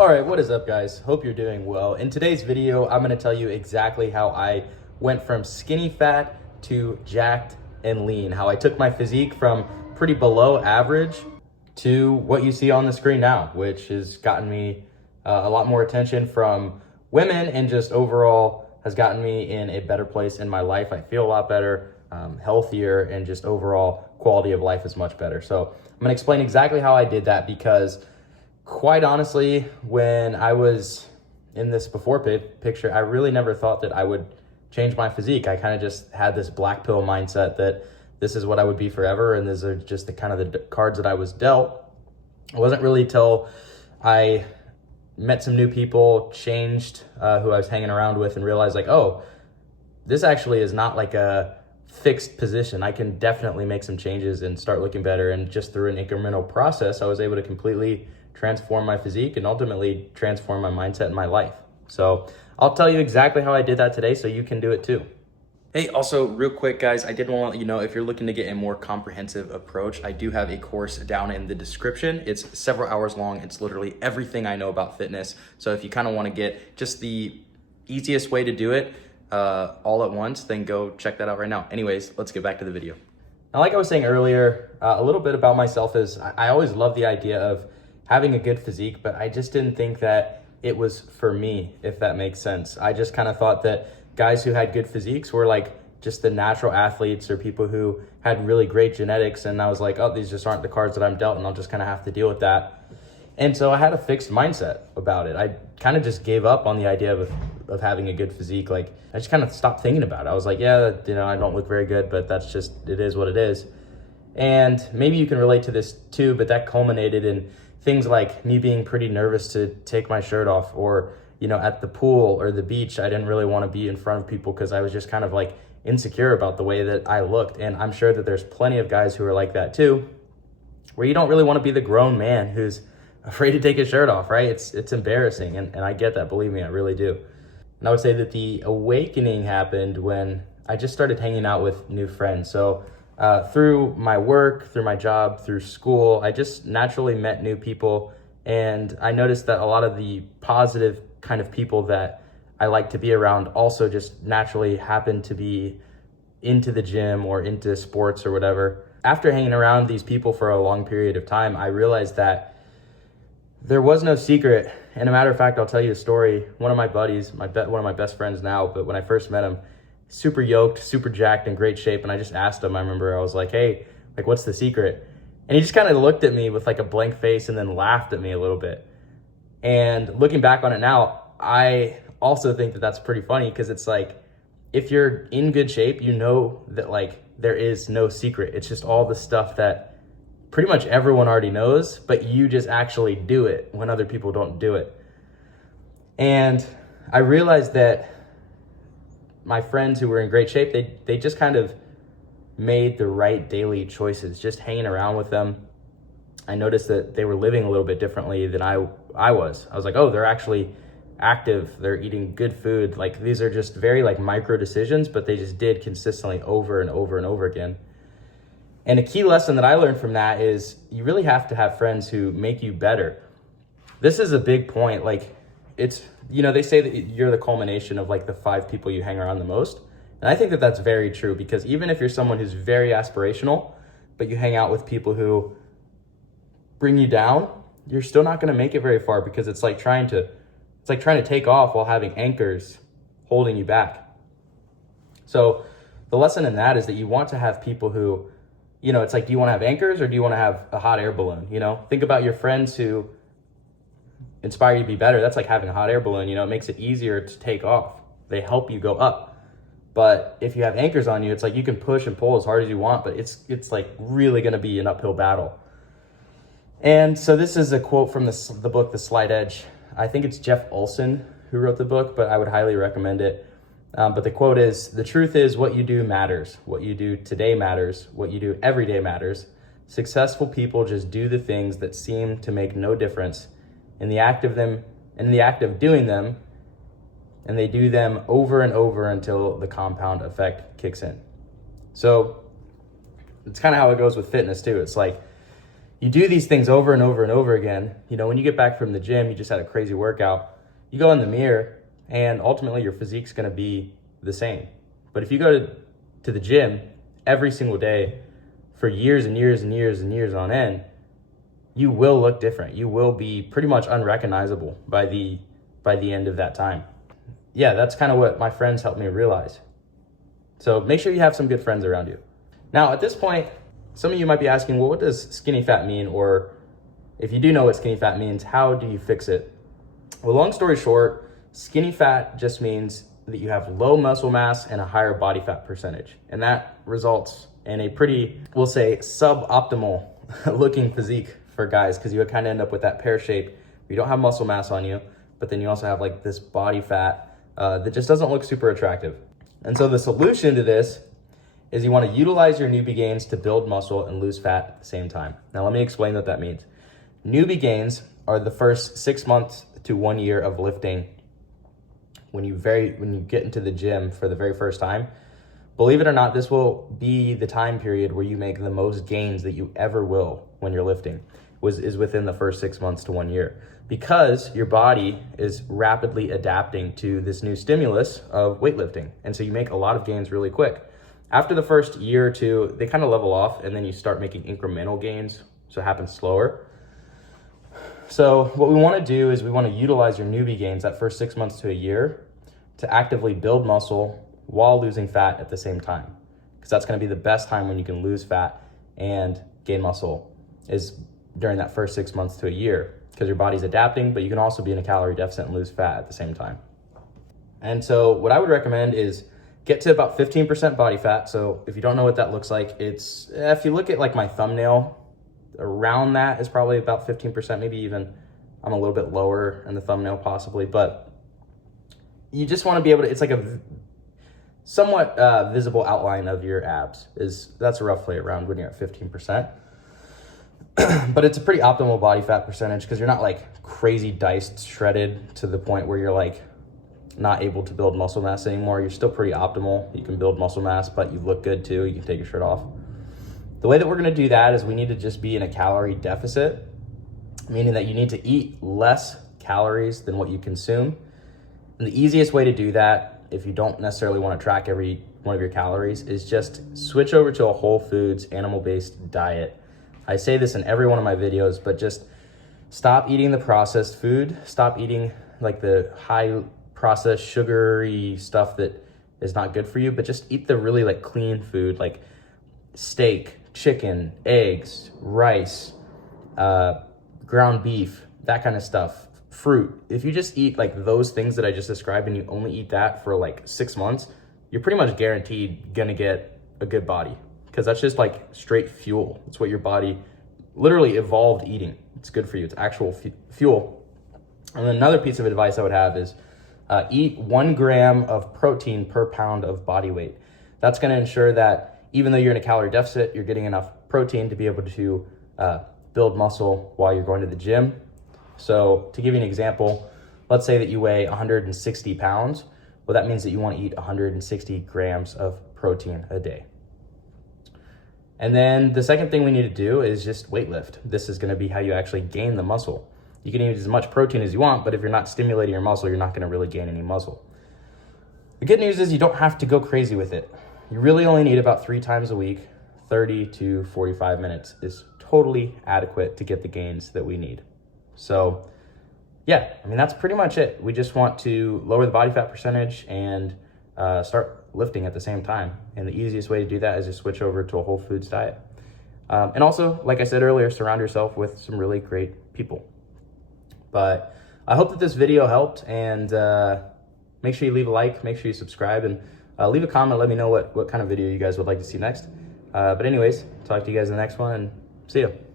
All right, what is up, guys? Hope you're doing well. In today's video, I'm gonna tell you exactly how I went from skinny fat to jacked and lean, how I took my physique from pretty below average to what you see on the screen now, which has gotten me a lot more attention from women and just overall has gotten me in a better place in my life. I feel a lot better, healthier, and just overall quality of life is much better. So I'm gonna explain exactly how I did that because quite honestly, when I was in this before picture, I really never thought that I would change my physique. I kind of just had this black pill mindset that this is what I would be forever, and these are just the kind of the cards that I was dealt. It wasn't really till I met some new people, changed who I was hanging around with, and realized like, oh, this actually is not like a fixed position. I can definitely make some changes and start looking better. And just through an incremental process, I was able to completely transform my physique and ultimately transform my mindset and my life. So I'll tell you exactly how I did that today so you can do it too. Hey, also real quick guys, I did want to let you know if you're looking to get a more comprehensive approach, I do have a course down in the description. It's several hours long. It's literally everything I know about fitness. So if you kind of want to get just the easiest way to do it all at once, then go check that out right now. Anyways, let's get back to the video. Now, like I was saying earlier, a little bit about myself is I always loved the idea of having a good physique, but I just didn't think that it was for me, if that makes sense. I just kind of thought that guys who had good physiques were like just the natural athletes or people who had really great genetics. And I was like, oh, these just aren't the cards that I'm dealt, and I'll just kind of have to deal with that. And so I had a fixed mindset about it. I kind of just gave up on the idea of having a good physique. Like I just kind of stopped thinking about it. I was like, yeah, I don't look very good, but that's just, it is what it is. And maybe you can relate to this too, but that culminated in things like me being pretty nervous to take my shirt off, or, at the pool or the beach, I didn't really want to be in front of people because I was just kind of like insecure about the way that I looked. And I'm sure that there's plenty of guys who are like that too, where you don't really want to be the grown man who's afraid to take his shirt off, right? It's embarrassing. And I get that, believe me, I really do. And I would say that the awakening happened when I just started hanging out with new friends. So through my work, through my job, through school, I just naturally met new people. And I noticed that a lot of the positive kind of people that I like to be around also just naturally happen to be into the gym or into sports or whatever. After hanging around these people for a long period of time, I realized that there was no secret. And a matter of fact, I'll tell you a story. One of my buddies, one of my best friends now, but when I first met him, super yoked, super jacked, in great shape. And I just asked him, I remember I was like, hey, like, what's the secret? And he just kind of looked at me with like a blank face and then laughed at me a little bit. And looking back on it now, I also think that that's pretty funny because it's like, if you're in good shape, you know that like there is no secret. It's just all the stuff that pretty much everyone already knows, but you just actually do it when other people don't do it. And I realized that my friends who were in great shape, they just kind of made the right daily choices, just hanging around with them. I noticed that they were living a little bit differently than I was. I was like, oh, they're actually active. They're eating good food. Like these are just very like micro decisions, but they just did consistently over and over and over again. And a key lesson that I learned from that is you really have to have friends who make you better. This is a big point. Like it's, they say that you're the culmination of like the 5 people you hang around the most. And I think that that's very true because even if you're someone who's very aspirational, but you hang out with people who bring you down, you're still not going to make it very far because it's like trying to take off while having anchors holding you back. So the lesson in that is that you want to have people who, it's like, do you want to have anchors or do you want to have a hot air balloon? Think about your friends who inspire you to be better. That's like having a hot air balloon. It makes it easier to take off. They help you go up. But if you have anchors on you, it's like you can push and pull as hard as you want, but it's like really going to be an uphill battle. And so this is a quote from the book, The Slight Edge. I think it's Jeff Olson who wrote the book, but I would highly recommend it. But the quote is, the truth is what you do matters. What you do today matters. What you do every day matters. Successful people just do the things that seem to make no difference in the act of doing them, and they do them over and over until the compound effect kicks in. So it's kind of how it goes with fitness too. It's like, you do these things over and over and over again. You know, when you get back from the gym, you just had a crazy workout, you go in the mirror and ultimately your physique's gonna be the same. But if you go to the gym every single day for years and years and years and years on end, you will look different. You will be pretty much unrecognizable by the end of that time. Yeah, that's kind of what my friends helped me realize. So make sure you have some good friends around you. Now, at this point, some of you might be asking, well, what does skinny fat mean? Or if you do know what skinny fat means, how do you fix it? Well, long story short, skinny fat just means that you have low muscle mass and a higher body fat percentage. And that results in a pretty, we'll say, suboptimal looking physique for guys, because you would kind of end up with that pear shape where you don't have muscle mass on you, but then you also have like this body fat that just doesn't look super attractive. And so the solution to this is you want to utilize your newbie gains to build muscle and lose fat at the same time. Now, let me explain what that means. Newbie gains are the first 6 months to 1 year of lifting when you get into the gym for the very first time. Believe it or not, this will be the time period where you make the most gains that you ever will when you're lifting, is within the first 6 months to 1 year, because your body is rapidly adapting to this new stimulus of weightlifting. And so you make a lot of gains really quick. After the first year or two, they kind of level off, and then you start making incremental gains, so it happens slower. So what we want to do is we want to utilize your newbie gains that first 6 months to a year to actively build muscle while losing fat at the same time, because that's going to be the best time when you can lose fat and gain muscle, is during that first 6 months to a year, because your body's adapting, but you can also be in a calorie deficit and lose fat at the same time. And so what I would recommend is get to about 15% body fat. So if you don't know what that looks like, it's, if you look at like my thumbnail, around that is probably about 15%, maybe even I'm a little bit lower in the thumbnail possibly, but you just want to be able to, it's like a somewhat visible outline of your abs. That's roughly around when you're at 15%. But it's a pretty optimal body fat percentage, because you're not like crazy diced, shredded to the point where you're like not able to build muscle mass anymore. You're still pretty optimal. You can build muscle mass, but you look good too. You can take your shirt off. The way that we're gonna do that is we need to just be in a calorie deficit, meaning that you need to eat less calories than what you consume. And the easiest way to do that, if you don't necessarily want to track every one of your calories, is just switch over to a whole foods, animal-based diet. I say this in every one of my videos, but just stop eating the processed food. Stop eating like the high processed sugary stuff that is not good for you, but just eat the really like clean food, like steak, chicken, eggs, rice, ground beef, that kind of stuff, fruit. If you just eat like those things that I just described and you only eat that for like 6 months, you're pretty much guaranteed gonna get a good body, because that's just like straight fuel. It's what your body literally evolved eating. It's good for you. It's actual fuel. And then another piece of advice I would have is eat 1 gram of protein per pound of body weight. That's gonna ensure that even though you're in a calorie deficit, you're getting enough protein to be able to build muscle while you're going to the gym. So to give you an example, let's say that you weigh 160 pounds. Well, that means that you want to eat 160 grams of protein a day. And then the second thing we need to do is just weight lift. This is going to be how you actually gain the muscle. You can eat as much protein as you want, but if you're not stimulating your muscle, you're not going to really gain any muscle. The good news is you don't have to go crazy with it. You really only need about 3 times a week. 30 to 45 minutes is totally adequate to get the gains that we need. So yeah, I mean, that's pretty much it. We just want to lower the body fat percentage and start lifting at the same time. And the easiest way to do that is just switch over to a whole foods diet. And also, like I said earlier, surround yourself with some really great people. But I hope that this video helped, and make sure you leave a like, make sure you subscribe, and leave a comment. Let me know what kind of video you guys would like to see next. But anyways, talk to you guys in the next one, and see you.